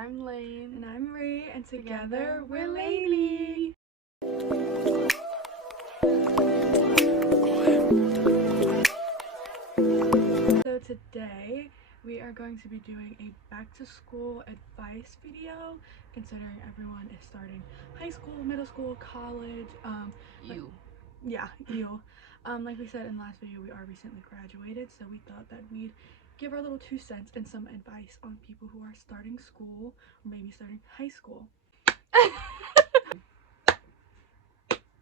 I'm Laine. And I'm Rie, and together we're Lainie. So today we are going to be doing a back to school advice video, considering everyone is starting high school, middle school, college. Like we said in the last video, we are recently graduated, so we thought that we'd give our little 2 cents and some advice on people who are starting school or maybe starting high school.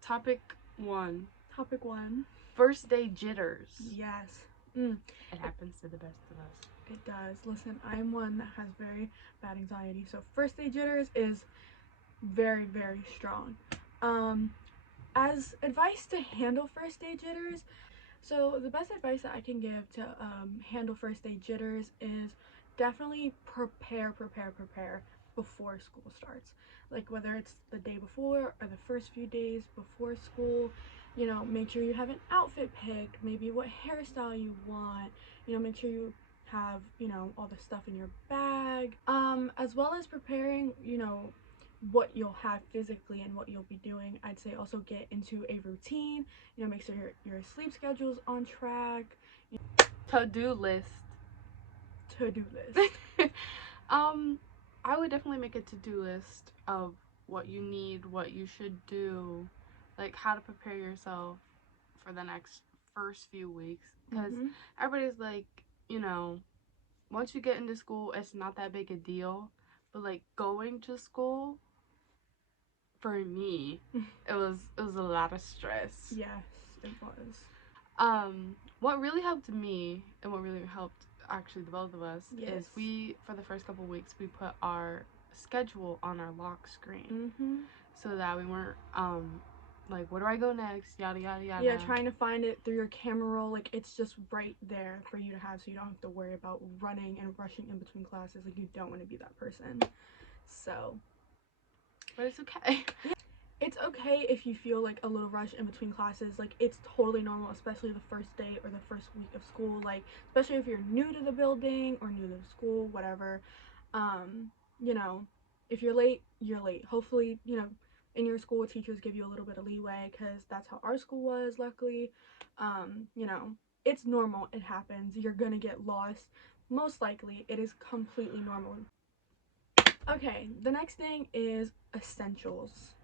Topic 1. First day jitters. Yes. It happens to the best of us. It does. Listen, I'm one that has very bad anxiety, so first day jitters is very, very strong. As advice to handle first day jitters, so the best advice that I can give to handle first day jitters is definitely prepare before school starts. Like whether it's the day before or the first few days before school, you know, make sure you have an outfit picked, maybe what hairstyle you want, you know, make sure you have, you know, all the stuff in your bag, as well as preparing, you know, what you'll have physically and what you'll be doing. I'd say also get into a routine, you know, make sure your sleep schedule's on track. To-do list. I would definitely make a to-do list of what you need, what you should do, like how to prepare yourself for the first few weeks, because everybody's like, you know, once you get into school it's not that big a deal, but like going to school, for me, it was a lot of stress. Yes, it was. What really helped me and what really helped actually the both of us is for the first couple weeks we put our schedule on our lock screen, so that we weren't like, where do I go next, yada yada yada. Yeah, trying to find it through your camera roll, like it's just right there for you to have, so you don't have to worry about running and rushing in between classes. Like, you don't want to be that person. So, but it's okay. It's okay if you feel like a little rush in between classes. Like, it's totally normal, especially the first day or the first week of school. Like, especially if you're new to the building or new to the school, whatever. You know, if you're late, you're late. Hopefully, you know, in your school, teachers give you a little bit of leeway, because that's how our school was, luckily. You know, it's normal. It happens. You're gonna get lost. Most likely, it is completely normal. Okay, the next thing is essentials.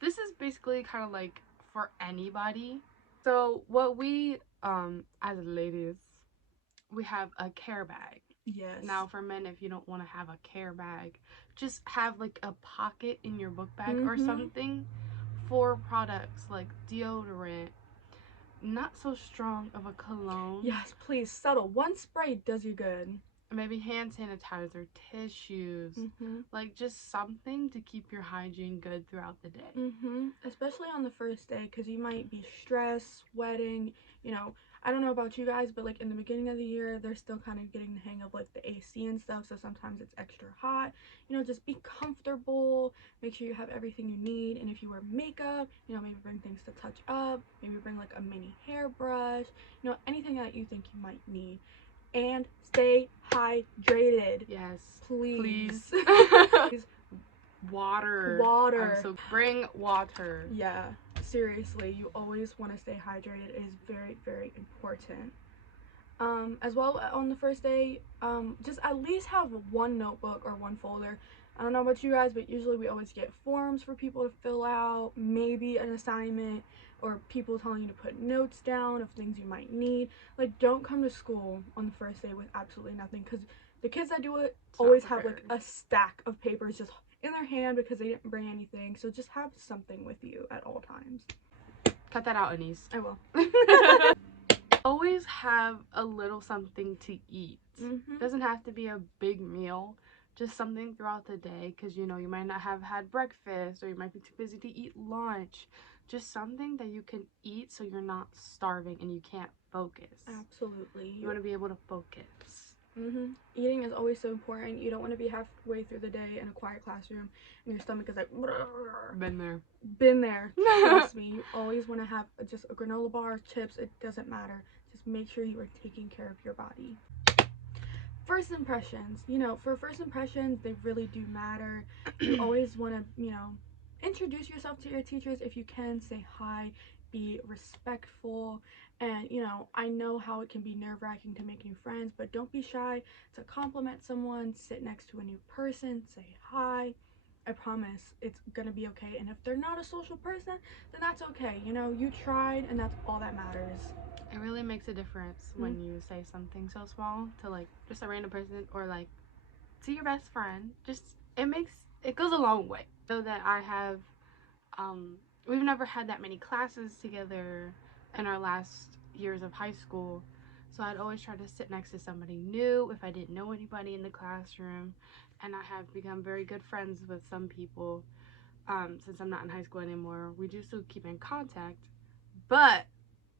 This is basically kind of like for anybody. So what we as ladies, we have a care bag. Yes. Now for men, if you don't want to have a care bag, just have like a pocket in your book bag or something for products like deodorant, not so strong of a cologne. Yes, please, subtle. One spray does you good. Maybe hand sanitizer, tissues, like just something to keep your hygiene good throughout the day. Especially on the first day, because you might be stressed, sweating, you know. I don't know about you guys, but like in the beginning of the year, they're still kind of getting the hang of like the AC and stuff, so sometimes it's extra hot. You know, just be comfortable, make sure you have everything you need, and if you wear makeup, you know, maybe bring things to touch up, maybe bring like a mini hairbrush, you know, anything that you think you might need. And stay hydrated. Yes, please. Water. So bring water. Yeah, seriously, you always want to stay hydrated. It is very, very important. As well, on the first day, just at least have one notebook or one folder. I don't know about you guys, but usually we always get forms for people to fill out, maybe an assignment, or people telling you to put notes down of things you might need. Like, don't come to school on the first day with absolutely nothing, because the kids that do it always have like a stack of papers just in their hand because they didn't bring anything. So just have something with you at all times. Cut that out, Anise. I will. Always have a little something to eat. Doesn't have to be a big meal, just something throughout the day, because you know you might not have had breakfast, or you might be too busy to eat lunch. Just something that you can eat so you're not starving and you can't focus. Absolutely. You want to be able to focus. Eating is always so important. You don't want to be halfway through the day in a quiet classroom and your stomach is like, been there. Trust me. You always want to have just a granola bar, chips, it doesn't matter. Just make sure you are taking care of your body. First impressions, for first impressions, they really do matter. You always want to, introduce yourself to your teachers if you can. Say hi, be respectful, and I know how it can be nerve-wracking to make new friends, but don't be shy to compliment someone, sit next to a new person, say hi. I promise it's gonna be okay. And if they're not a social person, then that's okay. You tried, and that's all that matters. It really makes a difference when you say something so small to like just a random person or like to your best friend. Just it goes a long way. So that I have we've never had that many classes together in our last years of high school. So I'd always try to sit next to somebody new if I didn't know anybody in the classroom. And I have become very good friends with some people since I'm not in high school anymore. We do still keep in contact, but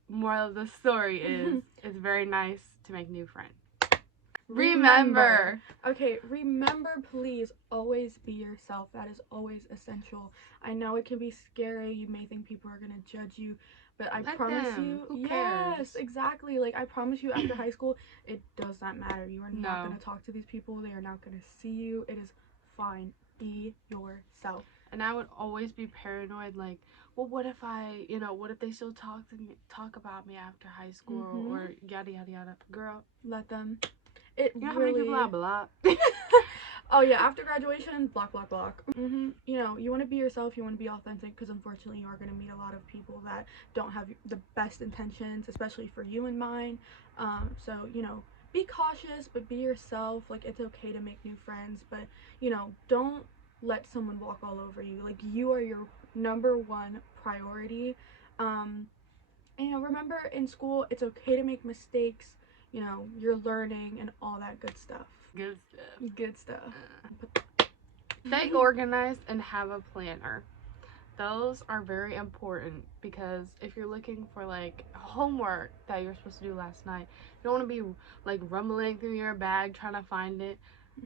moral of the story is it's very nice to make new friends. Remember. Okay, remember, please always be yourself. That is always essential. I know it can be scary. You may think people are going to judge you, but I promise you, Who cares? yes, exactly. Like, I promise you, after high school, it does not matter. You are not No. going to talk to these people. They are not going to see you. It is fine. Be yourself. And I would always be paranoid, like, well, what if they still talk about me after high school, or yada yada yada. Girl, let them. It you know really. how many people I block? Oh yeah, after graduation, block. You want to be yourself. You want to be authentic, because unfortunately, you are going to meet a lot of people that don't have the best intentions, especially for you in mind. So be cautious, but be yourself. Like, it's okay to make new friends, but don't let someone walk all over you. Like, you are your number one priority. And remember, in school, it's okay to make mistakes. You're learning and all that good stuff. Good stuff. Stay organized and have a planner. Those are very important because if you're looking for like homework that you're supposed to do last night, you don't want to be like rumbling through your bag trying to find it.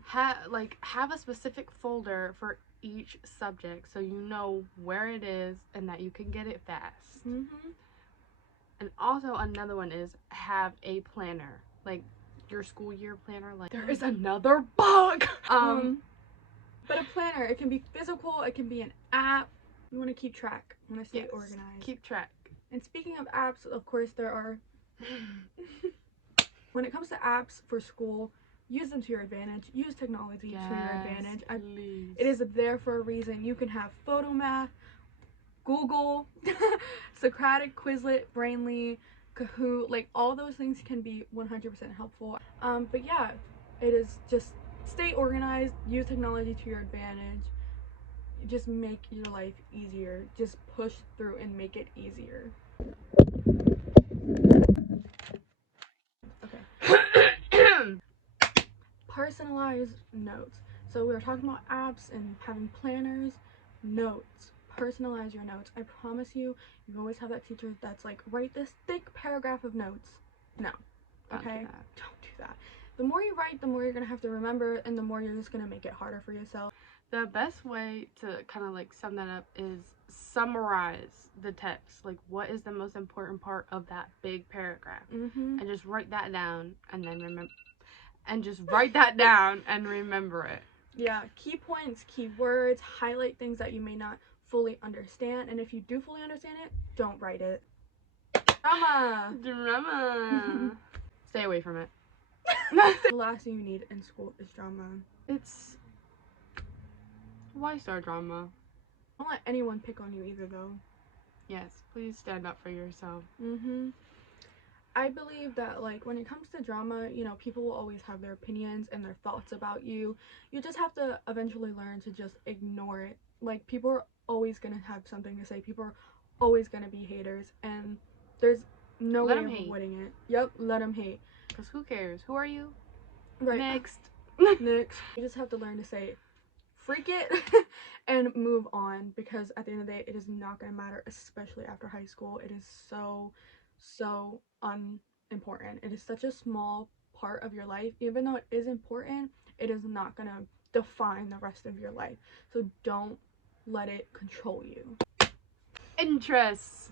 Have a specific folder for each subject so you know where it is and that you can get it fast. And also another one is have a planner, like your school year planner. Like there is another bug. But a planner, it can be physical, it can be an app. You want to keep track. You want to stay organized. Keep track. And speaking of apps, of course there are. When it comes to apps for school, use them to your advantage. Use technology to your advantage. It is there for a reason. You can have Photomath, Google, Socratic, Quizlet, Brainly, Kahoot. Like, all those things can be 100% helpful. But yeah, it is just stay organized. Use technology to your advantage. Just make your life easier. Just push through and make it easier. Okay. Personalized notes. So we were talking about apps and having planners. Notes. Personalize your notes. I promise you always have that teacher that's like, write this thick paragraph of notes. No. Okay? Don't do that. The more you write, the more you're going to have to remember, and the more you're just going to make it harder for yourself. The best way to kind of like sum that up is summarize the text. Like, what is the most important part of that big paragraph? And just write that down and then remember. And just write that down and remember it. Yeah, key points, key words, highlight things that you may not fully understand. And if you do fully understand it, don't write it. Drama. Stay away from it. The last thing you need in school is drama. Why start drama? Don't let anyone pick on you either, though. Yes, please stand up for yourself. I believe that, like, when it comes to drama, people will always have their opinions and their thoughts about you. You just have to eventually learn to just ignore it. Like, people are always gonna have something to say. People are always gonna be haters, and there's no way of avoiding it. Yep, let them hate. Because who cares? Who are you? Right. Next. Next. You just have to learn to say, freak it, and move on, because at the end of the day, it is not gonna matter, especially after high school. It is so unimportant. It is such a small part of your life. Even though it is important, it is not gonna define the rest of your life. So don't let it control you. Interests.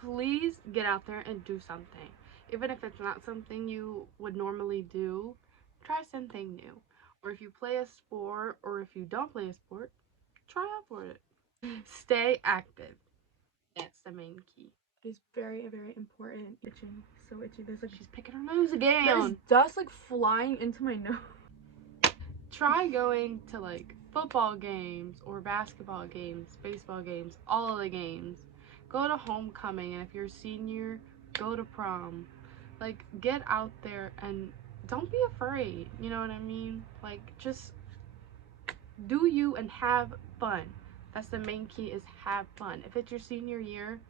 Please get out there and do something. Even if it's not something you would normally do, try something new. Or if you play a sport, or if you don't play a sport, try out for it. Stay active. That's the main key. It is very, very important. Itching, so itchy. There's like She's picking her nose again. There's dust like flying into my nose. Try going to like football games or basketball games, baseball games, all of the games. Go to homecoming, and if you're a senior, go to prom. Like, get out there and don't be afraid. You know what I mean? Like, just do you and have fun. That's the main key, is have fun. If it's your senior year,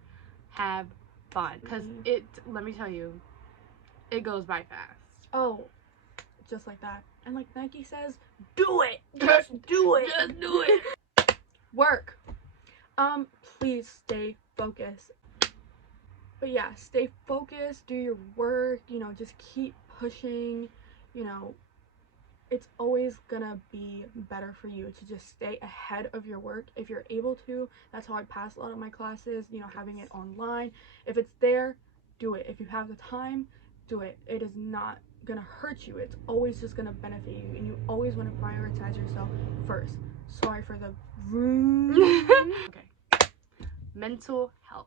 have fun. Because let me tell you, it goes by fast. Oh, just like that. And like Nike says, do it. Just do it. Just do it. Work. Please stay focused. But yeah, stay focused, do your work, you know, just keep pushing, you know, it's always gonna be better for you to just stay ahead of your work if you're able to. That's how I pass a lot of my classes, you know, having it online. If it's there, do it. If you have the time, do it. It is not gonna hurt you. It's always just gonna benefit you, and you always want to prioritize yourself first. Sorry for the Okay. Mental health.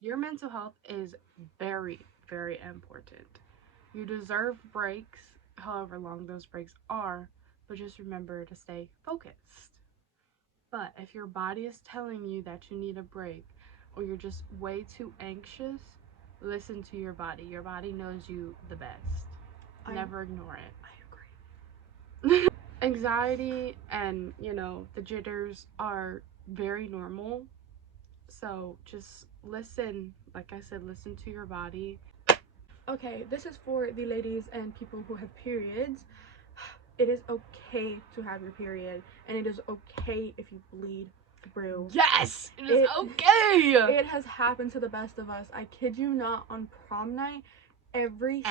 Your mental health is very, very important. You deserve breaks, however long those breaks are, but just remember to stay focused. But if your body is telling you that you need a break, or you're just way too anxious, listen to your body. Your body knows you the best. Never ignore it. I agree. Anxiety and, you know, the jitters are very normal. So just listen. Like I said, listen to your body. Okay, this is for the ladies and people who have periods. It is okay to have your period, and it is okay if you bleed through. Yes! It is okay! It has happened to the best of us. I kid you not, on prom night, everyone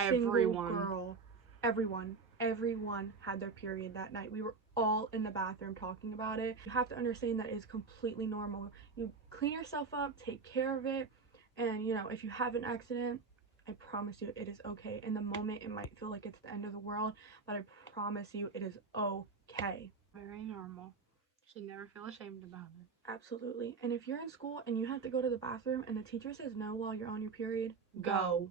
had their period that night. We were all in the bathroom talking about it. You have to understand that it's completely normal. You clean yourself up, take care of it, and you know, if you have an accident, I promise you it is okay. In the moment it might feel like it's the end of the world, but I promise you it is okay. Very normal. Should never feel ashamed about it. Absolutely. And if you're in school and you have to go to the bathroom and the teacher says no while you're on your period, go.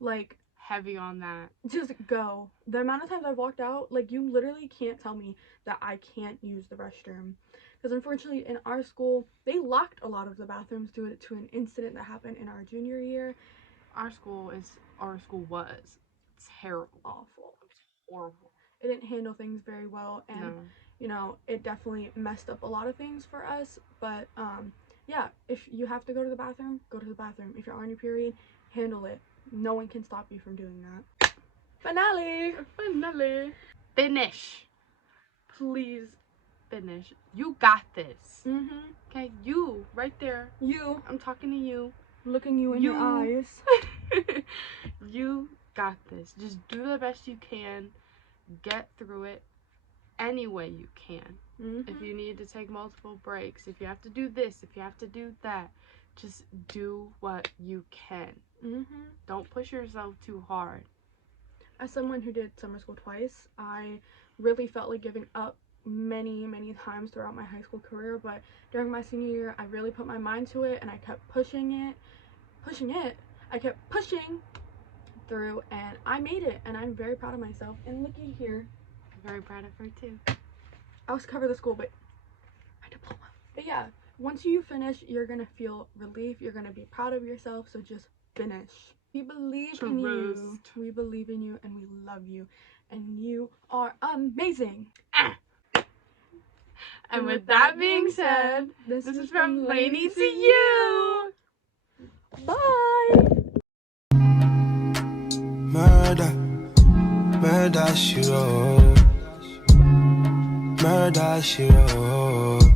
Like, heavy on that. Just go. The amount of times I've walked out, like, you literally can't tell me that I can't use the restroom. Because unfortunately in our school, they locked a lot of the bathrooms due to an incident that happened in our junior year. Our school was terrible. Awful. It was horrible. It didn't handle things very well, and you know, it definitely messed up a lot of things for us. But yeah, if you have to go to the bathroom, go to the bathroom. If you're on your period, handle it. No one can stop you from doing that. Finale. Finish. Please finish. You got this. Okay, you right there. You. I'm talking to you. Looking you in your eyes. You got this. Just do the best you can. Get through it any way you can. If you need to take multiple breaks, if you have to do this, if you have to do that, just do what you can. Don't push yourself too hard. As someone who did summer school twice, I really felt like giving up many times throughout my high school career, but during my senior year I really put my mind to it, and I kept pushing it. I kept pushing through, and I made it, and I'm very proud of myself. And looky here, I'm very proud of her too. I was cover the school, but my diploma. But yeah, once you finish, you're gonna feel relief, you're gonna be proud of yourself, so just finish. We believe in you. We believe in you, and we love you, and you are amazing. And with that being said, this is from Lainie to you. Bye. Murder, she wrote. Murder, she wrote.